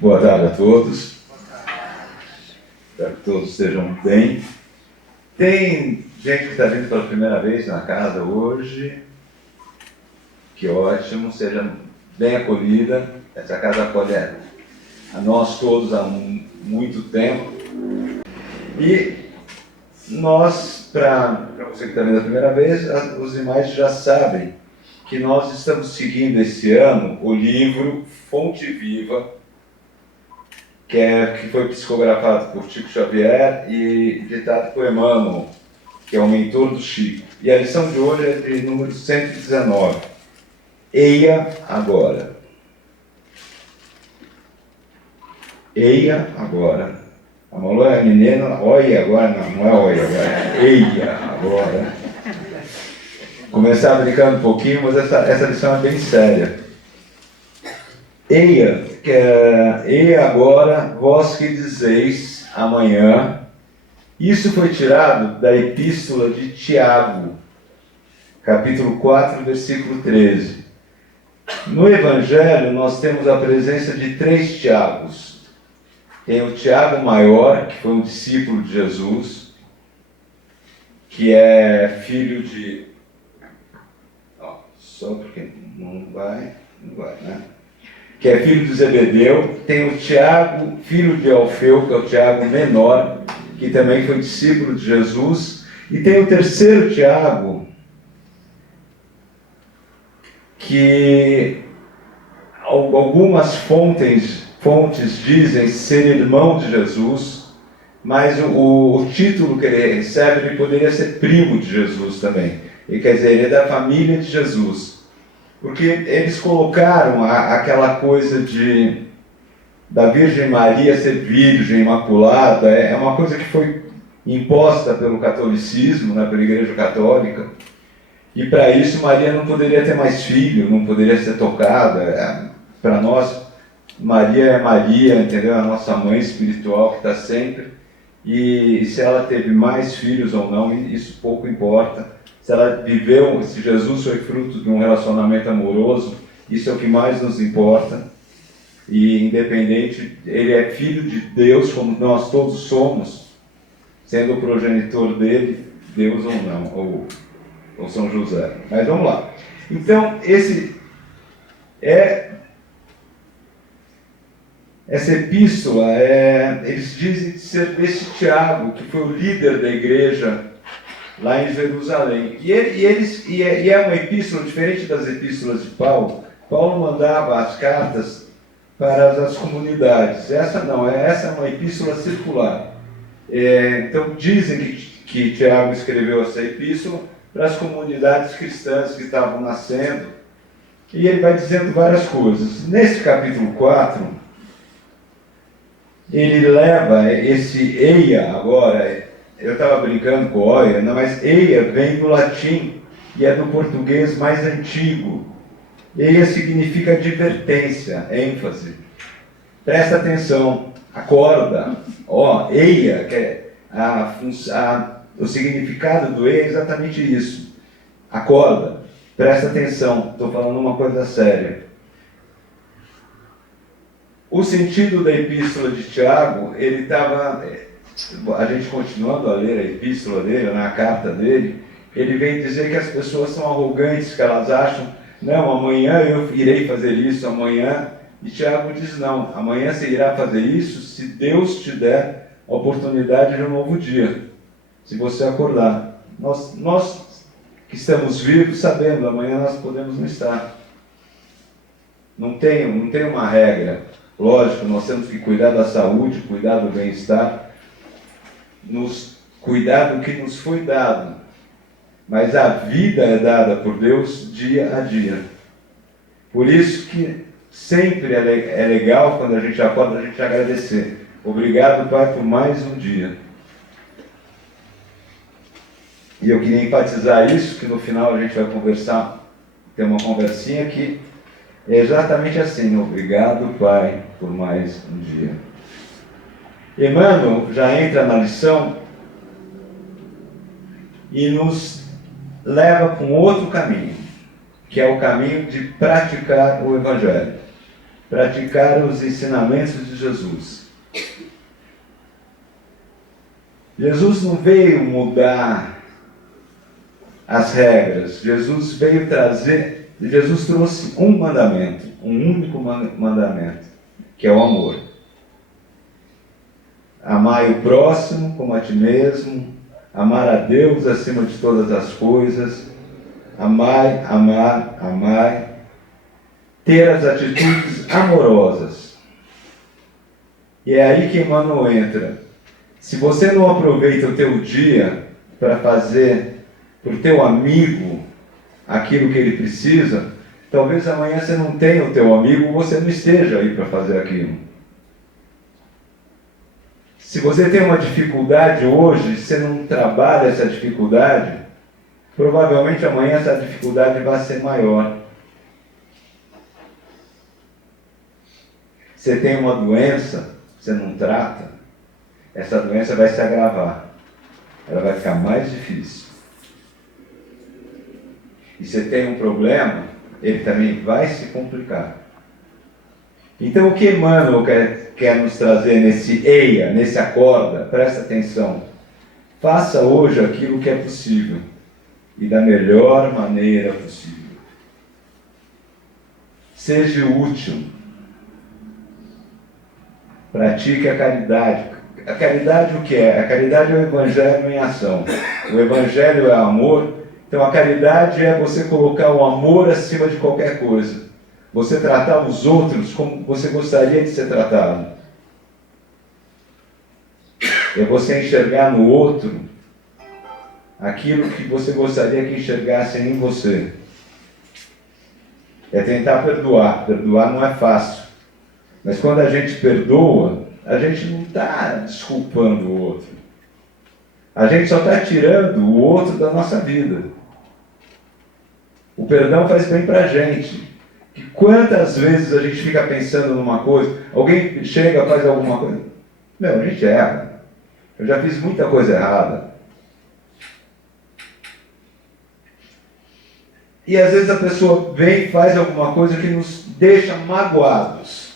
Boa tarde a todos. Espero que todos estejam bem. Tem gente que está vindo pela primeira vez na casa hoje. Que ótimo, seja bem acolhida. Essa casa acolhe a nós todos há muito tempo. E nós, para você que está vindo a primeira vez, os demais já sabem que nós estamos seguindo esse ano o livro Fonte Viva, que foi psicografado por Chico Xavier e ditado por Emmanuel, que é o mentor do Chico. E a lição de hoje é de número 119. Eia agora. Eia agora. A Malu é a menina, olha agora, não é olha agora, eia agora. Começar brincando um pouquinho, mas essa lição é bem séria. Eia agora, vós que dizeis amanhã. Isso foi tirado da Epístola de Tiago, capítulo 4, versículo 13. No Evangelho, nós temos a presença de 3 Tiagos. Tem o Tiago maior, que foi um discípulo de Jesus, que é filho de... só porque não vai, né? Que é filho de Zebedeu. Tem o Tiago, filho de Alfeu, que é o Tiago menor, que também foi discípulo de Jesus. E tem o terceiro Tiago, que algumas fontes dizem ser irmão de Jesus, mas o título que ele recebe, ele poderia ser primo de Jesus também. E quer dizer, ele é da família de Jesus. Porque eles colocaram aquela coisa da Virgem Maria ser virgem, imaculada, é uma coisa que foi imposta pelo catolicismo, né, pela Igreja Católica. E para isso Maria não poderia ter mais filho, não poderia ser tocada. Para nós, Maria é Maria, entendeu? É a nossa mãe espiritual que está sempre. E se ela teve mais filhos ou não, isso pouco importa. Se ela viveu, se Jesus foi fruto de um relacionamento amoroso, isso é o que mais nos importa. E independente, ele é filho de Deus, como nós todos somos, sendo o progenitor dele, Deus ou não, ou São José. Mas vamos lá. Então, essa epístola, eles dizem ser desse Tiago, que foi o líder da igreja lá em Jerusalém. E é uma epístola diferente das epístolas de Paulo. Paulo mandava as cartas para as comunidades. Essa não, essa é uma epístola circular. Então dizem que Tiago escreveu essa epístola para as comunidades cristãs que estavam nascendo. E ele vai dizendo várias coisas. Nesse capítulo 4, ele leva esse eia agora. Eu estava brincando com oia, mas eia vem do latim e é do português mais antigo. Eia significa advertência, ênfase. Presta atenção, acorda. Eia, que é o significado do eia é exatamente isso. Acorda, presta atenção, estou falando uma coisa séria. O sentido da epístola de Tiago, ele estava... A gente continuando a ler a epístola dele, na carta dele, ele vem dizer que as pessoas são arrogantes, que elas acham, não, amanhã eu irei fazer isso, amanhã. E Tiago diz, não, amanhã você irá fazer isso se Deus te der a oportunidade de um novo dia, se você acordar. Nós que estamos vivos sabemos, amanhã nós podemos não estar. Não tem uma regra. Lógico, nós temos que cuidar da saúde, cuidar do bem-estar, cuidar do que nos foi dado. Mas a vida é dada por Deus dia a dia. Por isso que sempre é legal, quando a gente acorda, a gente agradecer. Obrigado, Pai, por mais um dia. E eu queria enfatizar isso, que no final a gente vai conversar, ter uma conversinha que é exatamente assim. Obrigado, Pai, por mais um dia. Emmanuel já entra na lição e nos leva para um outro caminho, que é o caminho de praticar o Evangelho. praticar os ensinamentos de Jesus. Jesus não veio mudar as regras. Jesus trouxe um mandamento, um único mandamento, que é o amor. Amai o próximo como a ti mesmo, amar a Deus acima de todas as coisas, amai, amar, amai, ter as atitudes amorosas. E é aí que Emmanuel entra. Se você não aproveita o teu dia para fazer para o teu amigo aquilo que ele precisa, talvez amanhã você não tenha o teu amigo, você não esteja aí para fazer aquilo. Se você tem uma dificuldade hoje, você não trabalha essa dificuldade, provavelmente amanhã essa dificuldade vai ser maior. Você tem uma doença, você não trata, essa doença vai se agravar. Ela vai ficar mais difícil. E você tem um problema, ele também vai se complicar. Então o que Emmanuel quer nos trazer nesse eia, nesse acorda, presta atenção. Faça hoje aquilo que é possível. E da melhor maneira possível. Seja útil. Pratique a caridade. A caridade o que é? A caridade é o Evangelho em ação. O Evangelho é amor. Então a caridade é você colocar o amor acima de qualquer coisa. Você tratar os outros como você gostaria de ser tratado. É você enxergar no outro aquilo que você gostaria que enxergassem em você. É tentar perdoar. Perdoar não é fácil. Mas quando a gente perdoa, a gente não está desculpando o outro. A gente só está tirando o outro da nossa vida. O perdão faz bem para a gente. Que quantas vezes a gente fica pensando numa coisa, alguém chega, faz alguma coisa. A gente erra. Eu já fiz muita coisa errada. E às vezes a pessoa vem e faz alguma coisa que nos deixa magoados.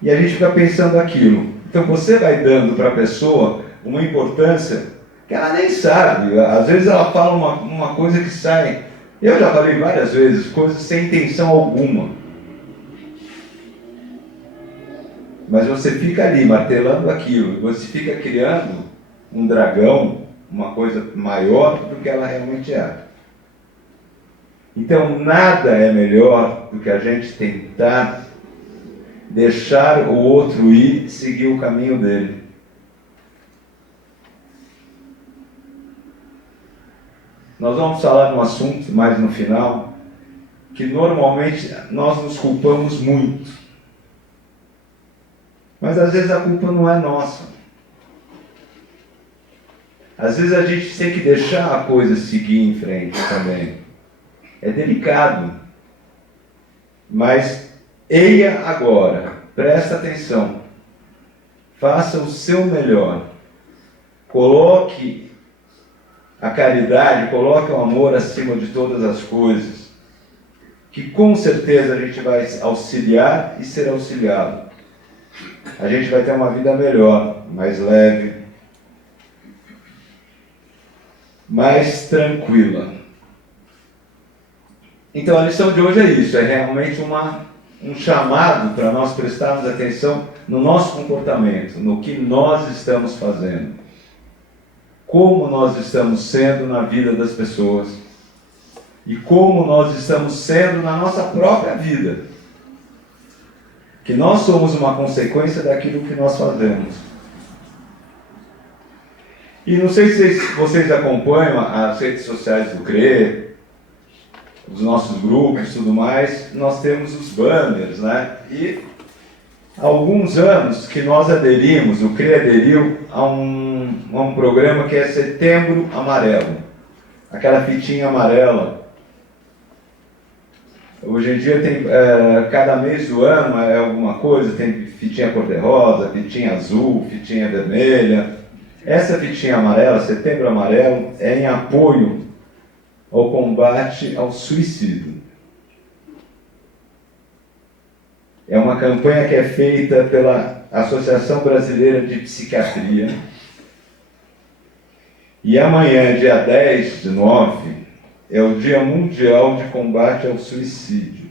E a gente fica pensando aquilo. Então você vai dando para a pessoa uma importância que ela nem sabe. Às vezes ela fala uma coisa que sai. Eu já falei várias vezes, coisas sem intenção alguma. Mas você fica ali martelando aquilo. Você fica criando um dragão, uma coisa maior do que ela realmente é. Então nada é melhor do que a gente tentar deixar o outro ir e seguir o caminho dele. Nós vamos falar num assunto mais no final, que normalmente nós nos culpamos muito. Mas às vezes a culpa não é nossa. Às vezes a gente tem que deixar a coisa seguir em frente também. É delicado. Mas eia agora, presta atenção. Faça o seu melhor. Coloque a caridade, coloque o amor acima de todas as coisas. Que com certeza a gente vai auxiliar e ser auxiliado. A gente vai ter uma vida melhor, mais leve, mais tranquila. Então a lição de hoje é isso, é realmente um chamado para nós prestarmos atenção no nosso comportamento, no que nós estamos fazendo, como nós estamos sendo na vida das pessoas e como nós estamos sendo na nossa própria vida. Que nós somos uma consequência daquilo que nós fazemos. E não sei se vocês acompanham as redes sociais do CRE, os nossos grupos e tudo mais, nós temos os banners, né? E há alguns anos que nós aderimos, o CRE aderiu a um programa que é Setembro Amarelo. Aquela fitinha amarela. Hoje em dia tem, cada mês do ano é alguma coisa, tem fitinha cor-de-rosa, fitinha azul, fitinha vermelha. Essa fitinha amarela, Setembro Amarelo, é em apoio ao combate ao suicídio. É uma campanha que é feita pela Associação Brasileira de Psiquiatria. E amanhã, dia 10/9, é o Dia Mundial de Combate ao Suicídio.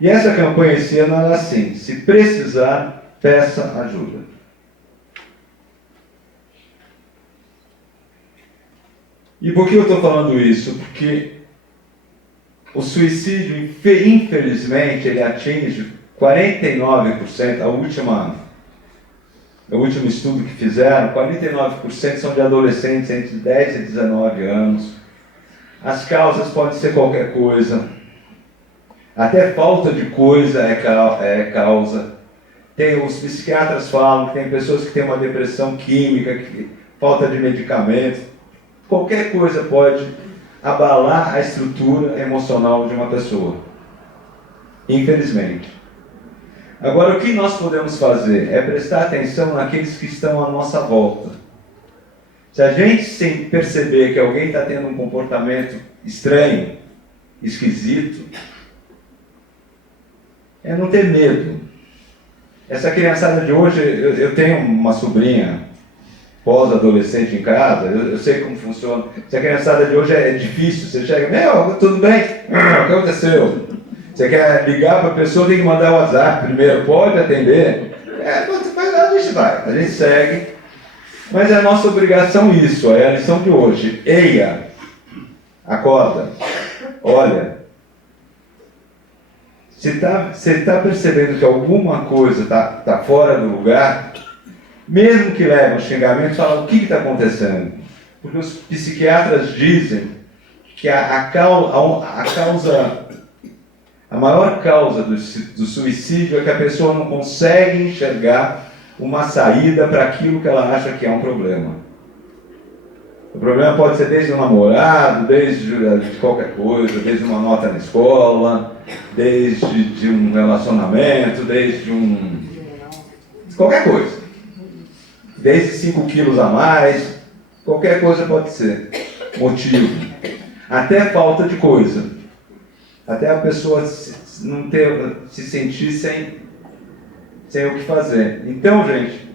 E essa campanha esse ano era assim: se precisar, peça ajuda. E por que eu estou falando isso? Porque o suicídio, infelizmente, ele atinge 49%, o último estudo que fizeram, 49% são de adolescentes entre 10 e 19 anos. As causas podem ser qualquer coisa. Até falta de coisa é causa. Os psiquiatras falam que tem pessoas que têm uma depressão química, falta de medicamento. Qualquer coisa pode abalar a estrutura emocional de uma pessoa. Infelizmente. Agora, o que nós podemos fazer é prestar atenção naqueles que estão à nossa volta. Se a gente perceber que alguém está tendo um comportamento estranho, esquisito, é não ter medo. Essa criançada de hoje, eu tenho uma sobrinha pós-adolescente em casa, eu sei como funciona. Se a criançada de hoje é difícil, você chega, tudo bem? O que aconteceu? Você quer ligar para a pessoa, tem que mandar o WhatsApp primeiro, pode atender? Mas a gente vai, a gente segue. Mas é a nossa obrigação isso, é a lição de hoje. Eia, acorda, olha. Se está percebendo que alguma coisa está fora do lugar, mesmo que leve um xingamento, fala o que está acontecendo. Porque os psiquiatras dizem que a maior causa do suicídio é que a pessoa não consegue enxergar uma saída para aquilo que ela acha que é um problema. O problema pode ser desde um namorado, desde qualquer coisa, desde uma nota na escola, desde um relacionamento, desde qualquer coisa. Desde 5 quilos a mais, qualquer coisa pode ser motivo. Até falta de coisa. Até a pessoa se sentir sem o que fazer. Então, gente,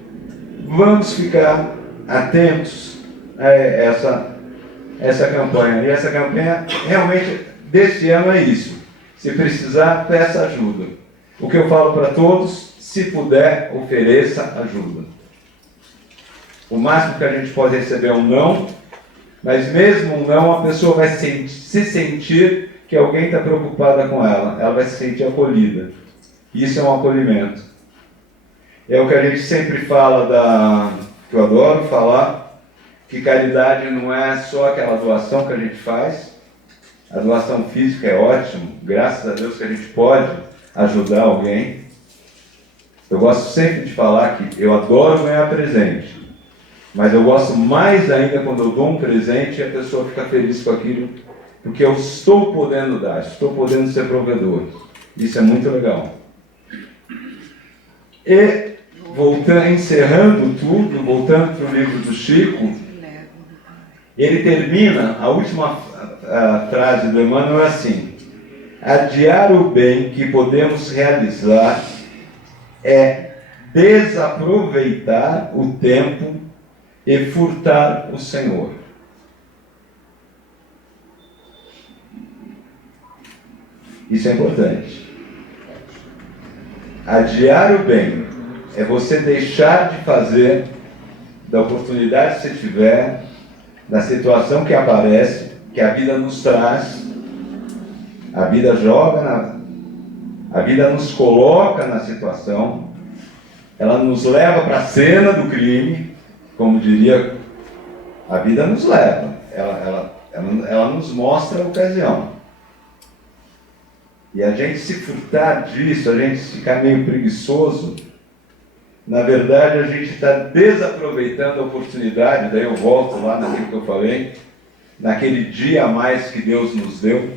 vamos ficar atentos a essa campanha. E essa campanha, realmente, deste ano é isso. Se precisar, peça ajuda. O que eu falo para todos, se puder, ofereça ajuda. O máximo que a gente pode receber é um não, mas mesmo um não, a pessoa vai se sentir que alguém está preocupada com ela. Ela vai se sentir acolhida. Isso é um acolhimento. É o que a gente sempre fala, que eu adoro falar, que caridade não é só aquela doação que a gente faz. A doação física é ótimo, graças a Deus que a gente pode ajudar alguém. Eu gosto sempre de falar que eu adoro ganhar presente, mas eu gosto mais ainda quando eu dou um presente e a pessoa fica feliz com aquilo, porque eu estou podendo dar, estou podendo ser provedor. Isso é muito legal. E, encerrando tudo, voltando para o livro do Chico, ele termina, a última frase do Emmanuel é assim: adiar o bem que podemos realizar é desaproveitar o tempo e furtar o Senhor. Isso é importante. Adiar o bem é você deixar de fazer da oportunidade que você tiver, da situação que aparece, que a vida nos traz. A vida a vida nos coloca na situação, ela nos leva para a cena do crime, como diria, a vida nos leva, ela nos mostra a ocasião. E a gente se furtar disso, a gente ficar meio preguiçoso, na verdade a gente está desaproveitando a oportunidade, daí eu volto lá naquilo que eu falei, naquele dia a mais que Deus nos deu,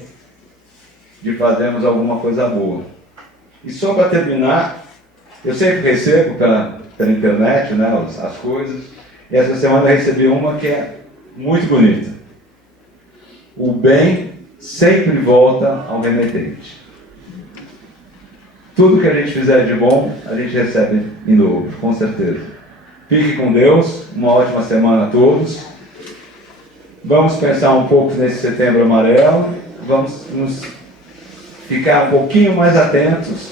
de fazermos alguma coisa boa. E só para terminar, eu sempre recebo pela internet, né, as coisas, e essa semana eu recebi uma que é muito bonita. O bem sempre volta ao remetente. tudo que a gente fizer de bom, a gente recebe em dobro, com certeza. Fique com Deus, uma ótima semana a todos. Vamos pensar um pouco nesse Setembro Amarelo, vamos nos ficar um pouquinho mais atentos,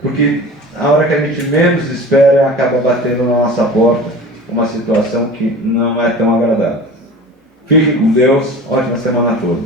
porque a hora que a gente menos espera, acaba batendo na nossa porta uma situação que não é tão agradável. Fique com Deus, ótima semana a todos.